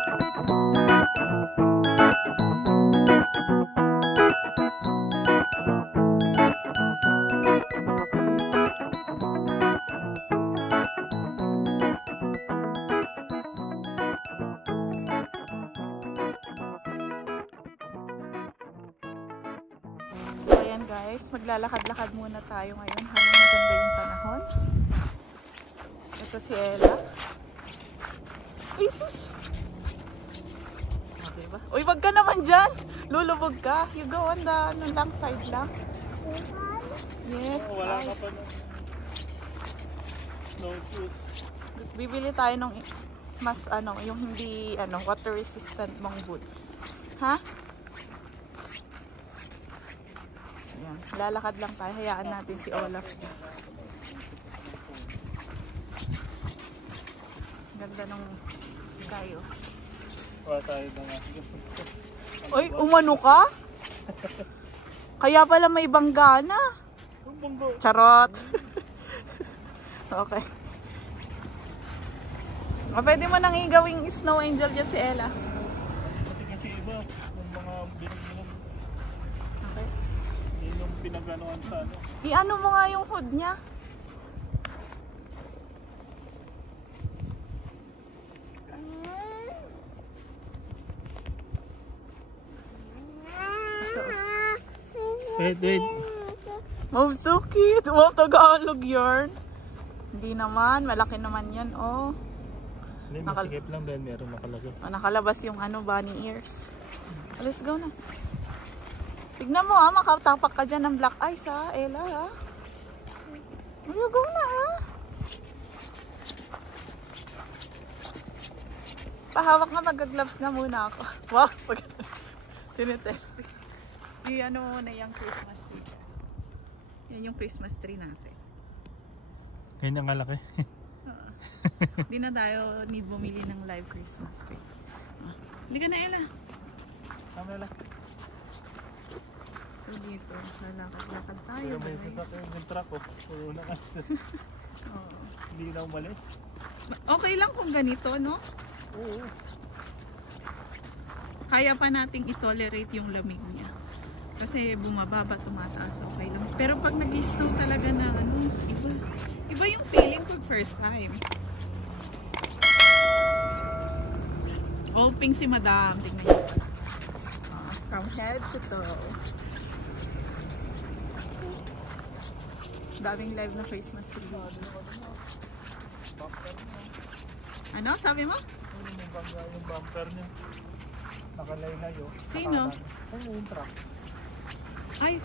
So ayan guys, maglalakad-lakad muna tayo ngayon habang maganda yung panahon. Ito si Ella. Uy sus! Okay ba? Uy, wag ka naman dyan! Lulubog ka. You go on the ano lang, side lang. Yes. Wala ka pa na. No shoes. Bibili tayo ng mas ano, yung hindi ano, water resistant mong boots. Ha? Ayan, lalakad lang tayo. Hayaan natin si Olaf. Ganda ng sky, oh. Wala tayo na nga. Uy, umano ka? Kaya pala may banggana. Charot. Okay. Pwede mo nang igawing snow angel dyan si Ella. Kasi iba, yung mga binigyan. Okay. Yun yung pinaganoan sa ano. I-ano mo nga yung hood niya. Wait. Oh, so cute. Wow, Tagalog yarn. Hindi naman. Malaki naman yan, oh. Hindi, masikip lang dahil meron nakalagay. Oh, nakalabas yung ano, bunny ears. Let's go na. Tignan mo, makatapak ka dyan ng black eyes, ha, Ella, ha. Go na, ha. Pahawak nga, mag-gloves nga muna ako. Wow, tinitesting. Ano muna yung Christmas tree. Yan yung Christmas tree natin. Yan ang kalaki. Hindi na tayo need bumili ng live Christmas tree. Halika na, Ella. Tama lang. So dito, lalakad-lakad tayo. Pero may sasakyan yung truck, oh. Puro na kasi. Hindi na umalis. Okay lang kung ganito, no? Oo. Kaya pa nating i-tolerate yung lamig niya. Kasi bumababa, tumataas, okay lang. Pero pag nag-snow talaga na ano, iba yung feeling pag first time. All pink si Madam. Tingnan niyo. From head to toe. Daming live na Christmas tree. Ano? Sabi mo? Yung bumper niya. Nakalaylay, oh. Sino? Ay, yung truck. Ay,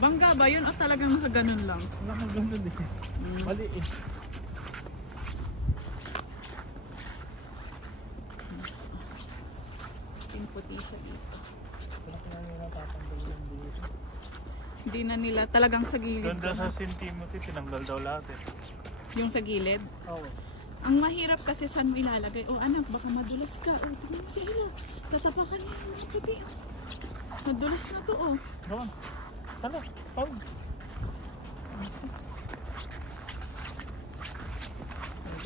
bangga ba yun o talagang nakaganon lang? Nakaganon eh. Mali eh. Puti siya dito. Dito. Hindi na nila talagang sa gilid. Ganda sa St. Timothy, tinanggal daw lahat eh. Yung sa gilid? Oo. Ang mahirap kasi saan mo ilalagay. O anak, baka madulas ka. O, tingnan mo sa ilo. Tatapakan niya yung puti. Madulas na to, oh. Doon. Sana, pag. Jesus.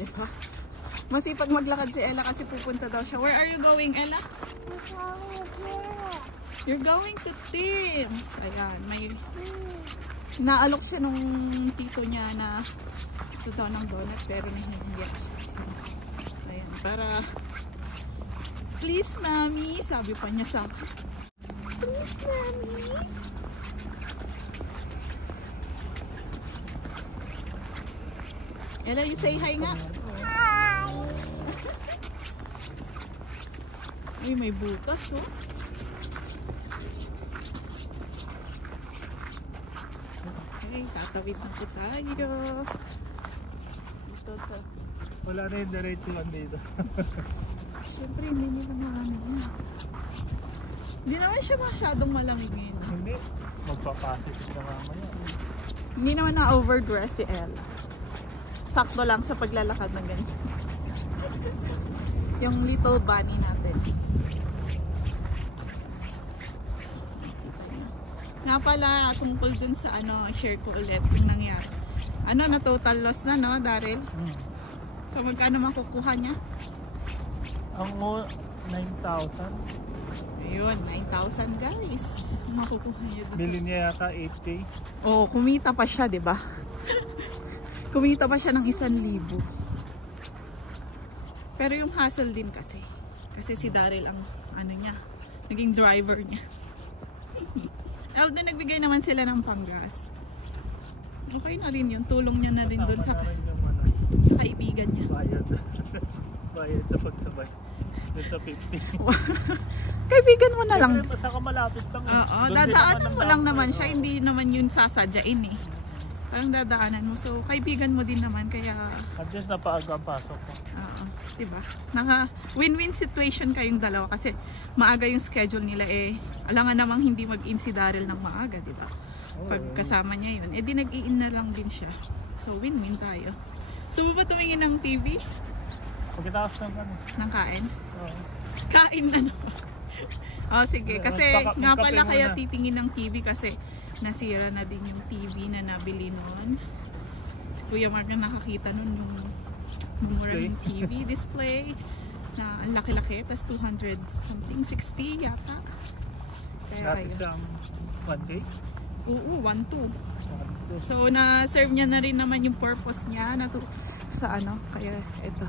Diba? Masipag maglakad si Ella kasi pupunta daw siya. Where are you going, Ella? You're going to Tim's. Ayan, may naalok siya nung tito niya na gusto daw ng donut pero nahihiya siya. So, ayan, para please, mommy, sabi pa niya sa akin. Please, mommy. Ella, you say hi nga. Hi. Ay, may butas, oh. Okay, tatawid na po tayo. Dito sa... Wala na yung diretsuhan dito. Siyempre, hindi nila maano yan. Hindi naman siya masyadong malamig ngayon. Hindi. Magpapasok na mamaya. Hindi naman na-overdress si Ella. Sakto lang sa paglalakad ng ganyan. Yung little bunny natin. Nga pala, tungkol dun sa ano, share ko ulit yung nangyari. Ano, na total loss na, no, Daryl? So, magkano makukuha niya? Ang 9,000. Ayun, 9,000 guys. Makukuha niyo doon. Bili niya yata 8K. Oo, kumita pa siya, di ba? Kumita pa siya ng 1,000. Pero yung hassle din kasi. Kasi si Daryl ang ano niya, naging driver niya. Although nagbigay naman sila ng panggas. Okay na rin yun. Tulong niya na rin doon sa kaibigan niya. Bayad. Bayad sa pagsabay. Doon sa 50. Kaibigan mo na lang. Saka malapit lang. Oo, dadaanan mo lang naman siya. Hindi naman yun sasadyain eh. Parang dadaanan mo. So, kaibigan mo din naman. Kaya, At least napaaga ang pasok ko. oo, diba? Naka win-win situation kayong dalawa. Kasi maaga yung schedule nila eh. Alangan namang hindi mag-in si Daryl ng maaga, diba? Pag kasama niya yun. Eh di nag-i-in na lang din siya. So, win-win tayo. So, ba tumingin ng TV? Pagkatapos ng ano. Ng kain? Oo. Kain na naman. Oh, sige. Kasi nga pala kaya titingin ng TV kasi nasira na din yung TV na nabili noon. Si Kuya Mark na nakakita nun yung mura ng TV display na ang laki-laki. Tapos 200 something, 60 yata. Kaya Dati kayo. siyang 1K. Oo, 1-2. So, na-serve niya na rin naman yung purpose niya na sa ano. Kaya, eto.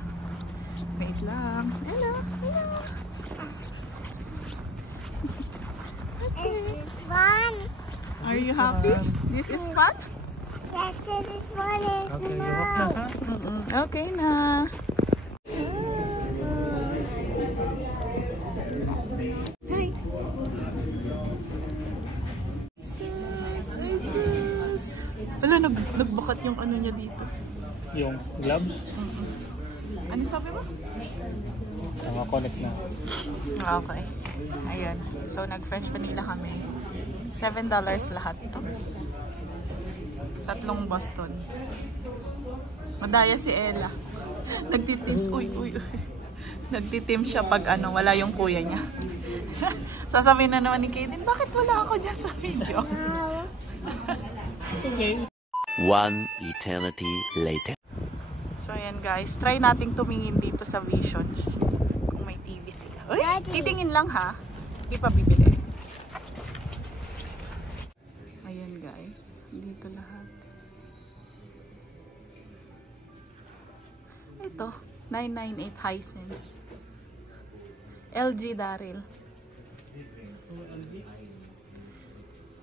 Wait lang. Hello, hello. This is fun. Are you happy? This is fun? Yes, this is fun. Okay, hawak na ha. Okay na. Hi. Ay, sus. Wala, nagbakat yung ano niya dito. Yung gloves. Ano sabi mo? Naka-connect na. Okay. Ayan. So, nag-French vanilla kami. $7 lahat to. 3 Boston. Madaya si Ella. Nagtitims. Uy. Nagtitims siya pag ano, wala yung kuya niya. Sasabihin na naman ni Kaden, bakit wala ako dyan sa video? Okay. One eternity later. So, ayan guys. Try nating tumingin dito sa Visions. Kung may TV sila. Uy, titingin lang ha. Hindi pa bibili. Ayan guys. Dito lahat. Ito. 998 Hisense. LG Daryl.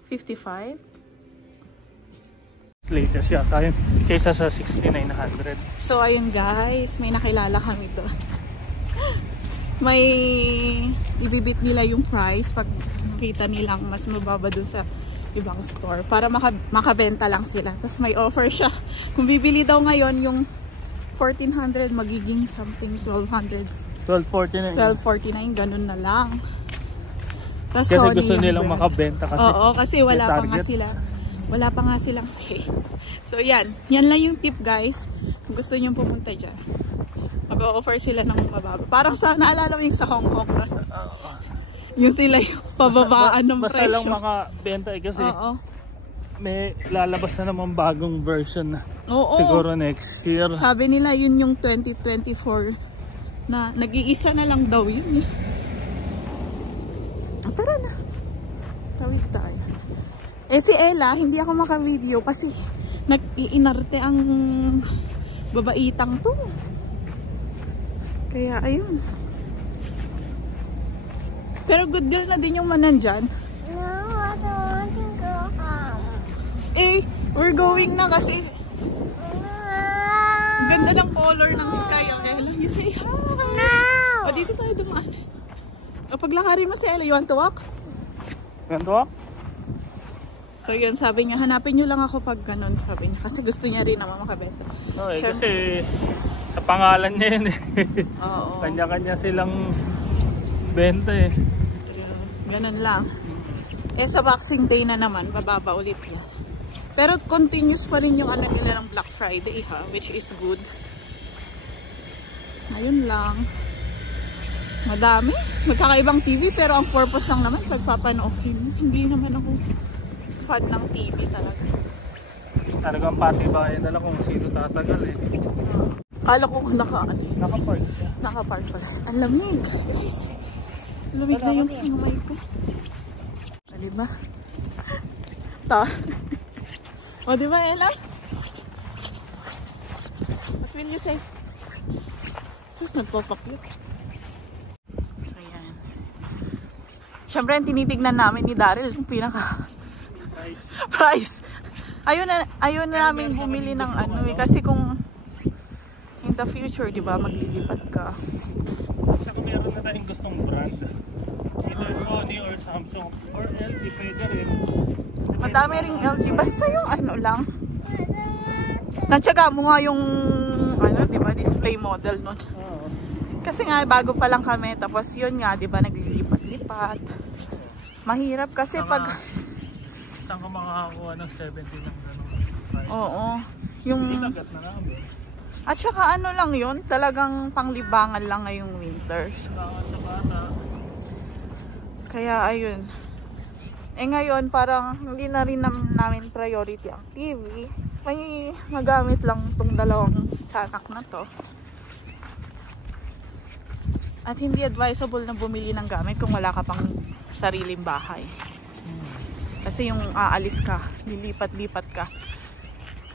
55. Latest yata yun. Kaysa sa 6900. So, ayun guys, may nakilala kami doon. May ibibit nila yung price pag nakita nilang mas mababa doon sa ibang store para makabenta lang sila. Tapos may offer siya. Kung bibili daw ngayon yung 1,400 magiging something 1,200. 1249. 1249, ganun na lang. Tas Kasi Sony gusto yung nilang brand. makabenta kasi. Oo, kasi wala pa nga target. sila. Wala pa nga silang sale. So yan. Yan lang yung tip guys. Kung gusto nyo pumunta dyan. Mag-o-offer sila ng mababa. Parang sa naalala mo yung sa Hong Kong na. Yung sila yung pababaan ng basta presyo. lang makabenta kasi Oo. may lalabas na naman bagong version na. Oo. Siguro next year. Sabi nila yun yung 2024 na nag-iisa na lang daw yun eh. Tara na. Tawid tayo. Eh si Ella, hindi ako maka-video kasi nag-iinarte ang babaitang to. Kaya ayun. Pero good girl na din yung manandyan. No, I don't want to go home. Eh, we're going na kasi ganda ng color ng sky. Okay lang, you say hi. No! O, dito tayo dumaan. O, paglakarin mo si Ella, you want to walk? Ganto? So yun, sabi niya, hanapin niyo lang ako pag ganun, sabi niya. Kasi gusto niya rin naman makabenta. Okay, Siya- kasi sa pangalan niya yun eh. Oo. Kanya-kanya silang benta eh. Ganun lang. Eh sa Boxing Day na naman, bababa ulit yan. Pero continuous pa rin yung ano nila ng Black Friday ha, which is good. Ayun lang. Madami. Magkakaibang TV pero ang purpose lang naman pagpapanoorin. Hindi naman ako fan ng TV talaga. Talagang patibayan na lang kung sino tatagal eh. Kala ko Naka-park siya. nakapark pala. Ang lamig, guys. Lamig na yung sinumay ko. O, diba? Ta. O, diba, Ella? What will you say? Sus, nagpapakyut. Ayan. Siyempre, tinitignan namin ni Daryl yung pinaka price. Ayun na namin bumili ng ano eh. Kasi kung in the future, di ba, maglilipat ka. Saka meron na tayong gustong brand. Either Sony or Samsung or LG, pwede rin. Madami ring LG. Basta yung ano lang. Natsaga mo nga yung ano, di ba, display model nun. Oo. Kasi nga, bago pa lang kami. Tapos yun nga, di ba, naglilipat-lipat. Mahirap kasi pag... Saan ka makakakuha ng 70 ng gano'ng price? Oo. Yung... Ilagat na namin. At saka ano lang yun, talagang panglibangan lang ngayong winters. Kailangan sa bata. Kaya ayun. Eh ngayon parang hindi na rin namin priority ang TV. May magamit lang itong dalawang sanak na to. At hindi advisable na bumili ng gamit kung wala ka pang sariling bahay. Kasi yung aalis ka, lilipat-lipat ka.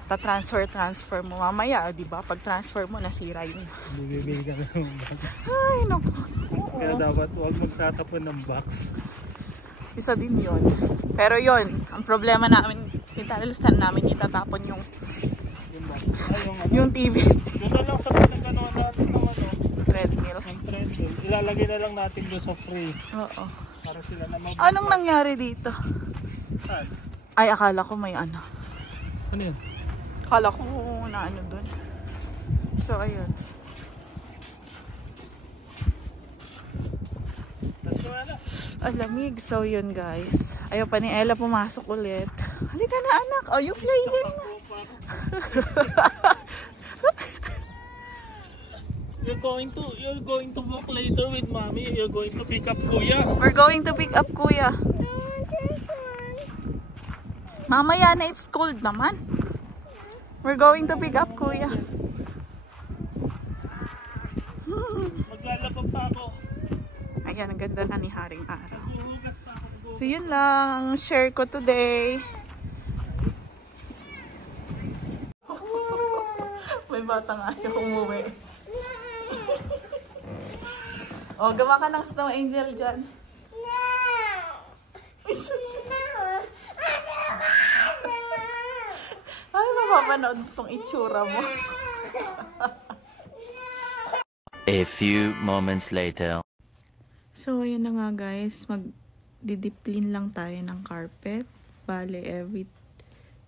Ta-transfer mo mamaya, di ba? Pag transfer mo, nasira yun. Bibili ka na ng box. Ay, naku. Kaya dapat huwag magtatapon ng box. Isa din yun. Pero yun, ang problema namin, saan namin itatapon yung yung TV. Doon na lang sa pinaganoan natin ng ano, Treadmill. ng treadmill. Ilalagay na lang natin doon sa free. Oo. Para sila na mag- Anong nangyari dito? Saan? Ay, akala ko may ano. Ano yun? Akala ko na ano dun. So, ayun. Lamig. So, yun guys. Ayaw pa ni Ella pumasok ulit. Halika na anak. Oh, you play here. You're going to walk later with mommy. You're going to pick up kuya. We're going to pick up kuya. Mamaya na, it's cold naman. We're going to pick up kuya. Maglalakad pa ako. Ayan, ang ganda na ni Haring Araw. So, yun lang ang share ko today. May batang ayaw umuwi. O, gawa ka ng snow angel dyan. Ay, mapapanood tong itsura mo. A few moments later. So, ayun na nga guys. Mag-deep clean lang tayo ng carpet. Bale, every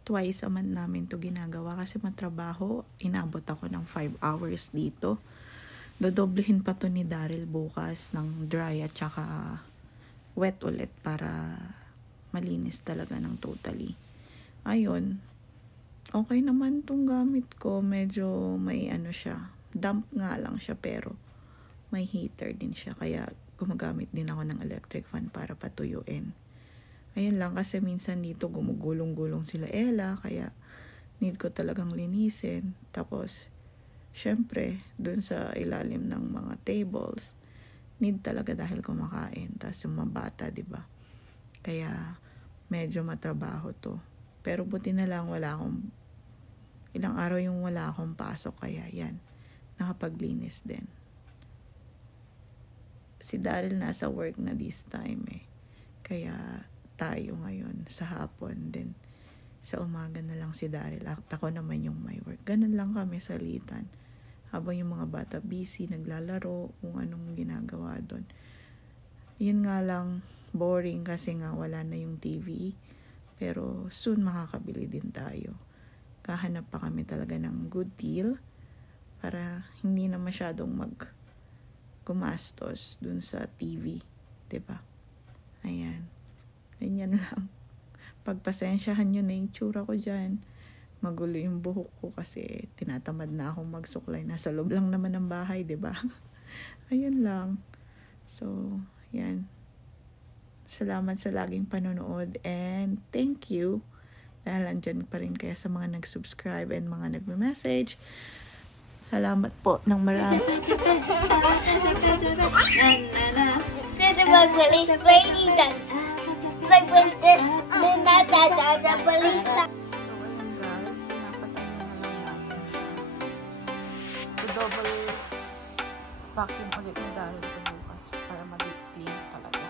twice a month namin to ginagawa. Kasi matrabaho. Inabot ako ng 5 hours dito. Dodoblehin pa to ni Daryl bukas ng dry at saka wet ulit para malinis talaga ng totally. Ayun. Okay naman tong gamit ko. Medyo may ano siya. Damp nga lang siya pero may heater din siya. Kaya gumagamit din ako ng electric fan para patuyuin. Ayun lang kasi minsan dito gumugulong-gulong sila Ella. Kaya need ko talagang linisin. Tapos syempre, dun sa ilalim ng mga tables, need talaga dahil kumakain. Tapos yung mga bata, diba? Kaya, medyo matrabaho to. Pero buti na lang wala akong, ilang araw yung wala akong pasok. Kaya yan, nakapaglinis din. Si Daryl nasa work na this time eh. Kaya, tayo ngayon sa hapon din. Sa umaga na lang si Daryl. At ako naman yung may work. Ganun lang kami salitan. Habang yung mga bata busy, naglalaro, kung anong ginagawa doon. Yun nga lang, boring kasi nga wala na yung TV. Pero soon makakabili din tayo. Kahanap pa kami talaga ng good deal para hindi na masyadong gumastos dun sa TV. Diba? Ayan. Ganyan lang. Pagpasensyahan nyo na yung tsura ko dyan. Magulo yung buhok ko kasi tinatamad na akong magsuklay. Nasa loob lang naman ng bahay, diba? Ayun lang. So, yan. Salamat sa laging panonood and thank you. Dahil andyan pa rin kaya sa mga nag-subscribe and mga nagme-message. Salamat po ng marami. This is my police training dance. My police the police. So, ayun guys, pinapatay na lang natin siya. Double vacuum ulit ni Daryl ito bukas para ma-deep clean talaga.